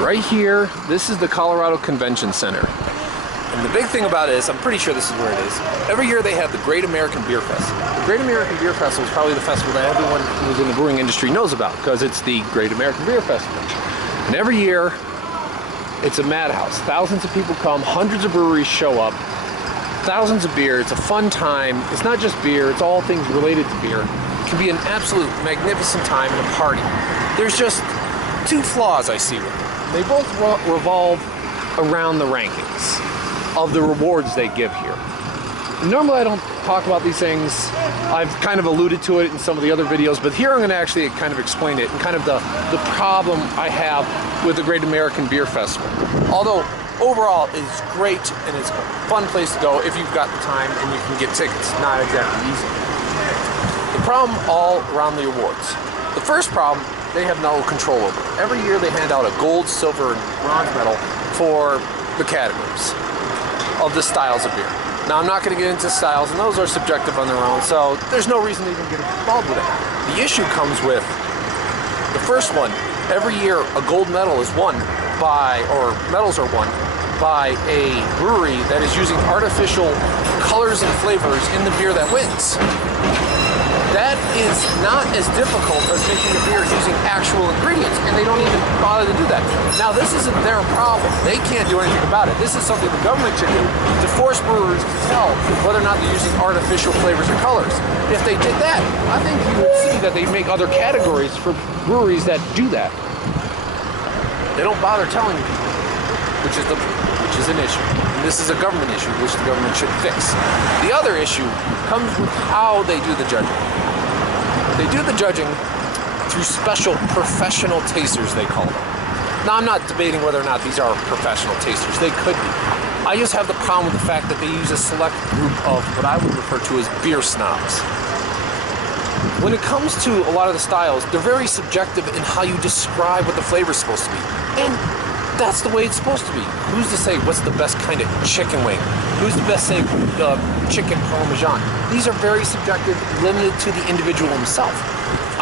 Right here, this is the Colorado Convention Center. And the big thing about it is, I'm pretty sure this is where it is. Every year they have the Great American Beer Festival. The Great American Beer Festival is probably the festival that everyone who's in the brewing industry knows about because it's the Great American Beer Festival. And every year, it's a madhouse. Thousands of people come, hundreds of breweries show up, thousands of beer. It's a fun time. It's not just beer, it's all things related to beer. It can be an absolute magnificent time and a party. There's just two flaws I see with it. They both revolve around the rankings of the rewards they give here. Normally I don't talk about these things. I've kind of alluded to it in some of the other videos, but here I'm going to actually kind of explain it and kind of the problem I have with the Great American Beer Festival. Although overall it's great and it's a fun place to go if you've got the time and you can get tickets. Not exactly easy. The problem all around the awards. The first problem, they have no control over it. Every year they hand out a gold, silver, and bronze medal for the categories of the styles of beer. Now I'm not going to get into styles, and those are subjective on their own, so there's no reason to even get involved with it. The issue comes with the first one. Every year a gold medal is won by, or medals are won by a brewery that is using artificial colors and flavors in the beer that wins. That is not as difficult as making a beer using actual ingredients, and they don't even bother to do that. Now, this isn't their problem. They can't do anything about it. This is something the government should do to force brewers to tell whether or not they're using artificial flavors or colors. If they did that, I think you would see that they'd make other categories for breweries that do that. They don't bother telling people, which is an issue. And this is a government issue, which the government should fix. The other issue comes with how they do the judging. They do the judging through special professional tasters, they call them. Now, I'm not debating whether or not these are professional tasters. They could be. I just have the problem with the fact that they use a select group of what I would refer to as beer snobs. When it comes to a lot of the styles, they're very subjective in how you describe what the flavor is supposed to be. And that's the way it's supposed to be. Who's to say what's the best kind of chicken wing? Who's the best say chicken parmesan? These are very subjective, limited to the individual himself.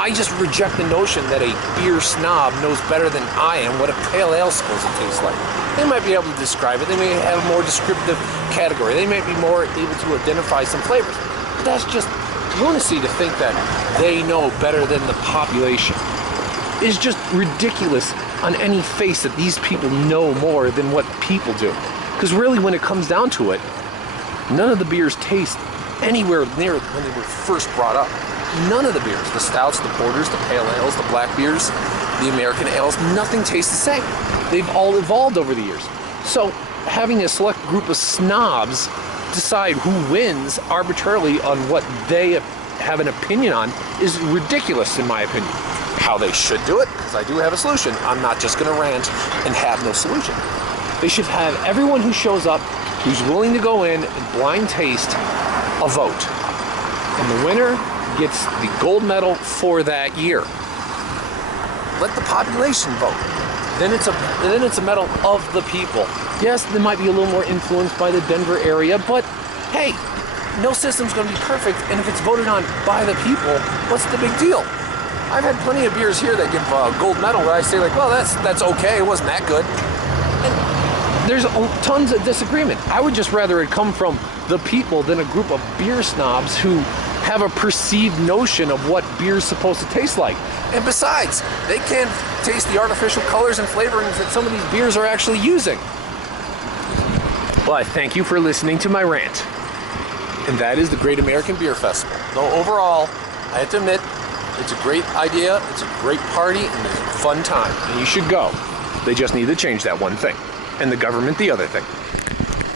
I just reject the notion that a beer snob knows better than I am what a pale ale is supposed to taste like. They might be able to describe it. They may have a more descriptive category. They might be more able to identify some flavors. But that's just lunacy to think that they know better than the population. It's just ridiculous on any face that these people know more than what people do. Because really, when it comes down to it, none of the beers taste anywhere near when they were first brought up. None of the beers, the stouts, the porters, the pale ales, the black beers, the American ales, nothing tastes the same. They've all evolved over the years. So having a select group of snobs decide who wins arbitrarily on what they have an opinion on is ridiculous, in my opinion. How they should do it, because I do have a solution. I'm not just going to rant and have no solution. They should have everyone who shows up, who's willing to go in and blind taste, a vote. And the winner gets the gold medal for that year. Let the population vote. Then it's a medal of the people. Yes, they might be a little more influenced by the Denver area, but hey, no system's going to be perfect, and if it's voted on by the people, what's the big deal? I've had plenty of beers here that give a gold medal that I say like, well, that's okay, it wasn't that good. And there's tons of disagreement. I would just rather it come from the people than a group of beer snobs who have a perceived notion of what beer's supposed to taste like. And besides, they can't taste the artificial colors and flavorings that some of these beers are actually using. Well, I thank you for listening to my rant. And that is the Great American Beer Festival. Though overall, I have to admit, it's a great idea, it's a great party, and it's a fun time. And you should go. They just need to change that one thing. And the government the other thing.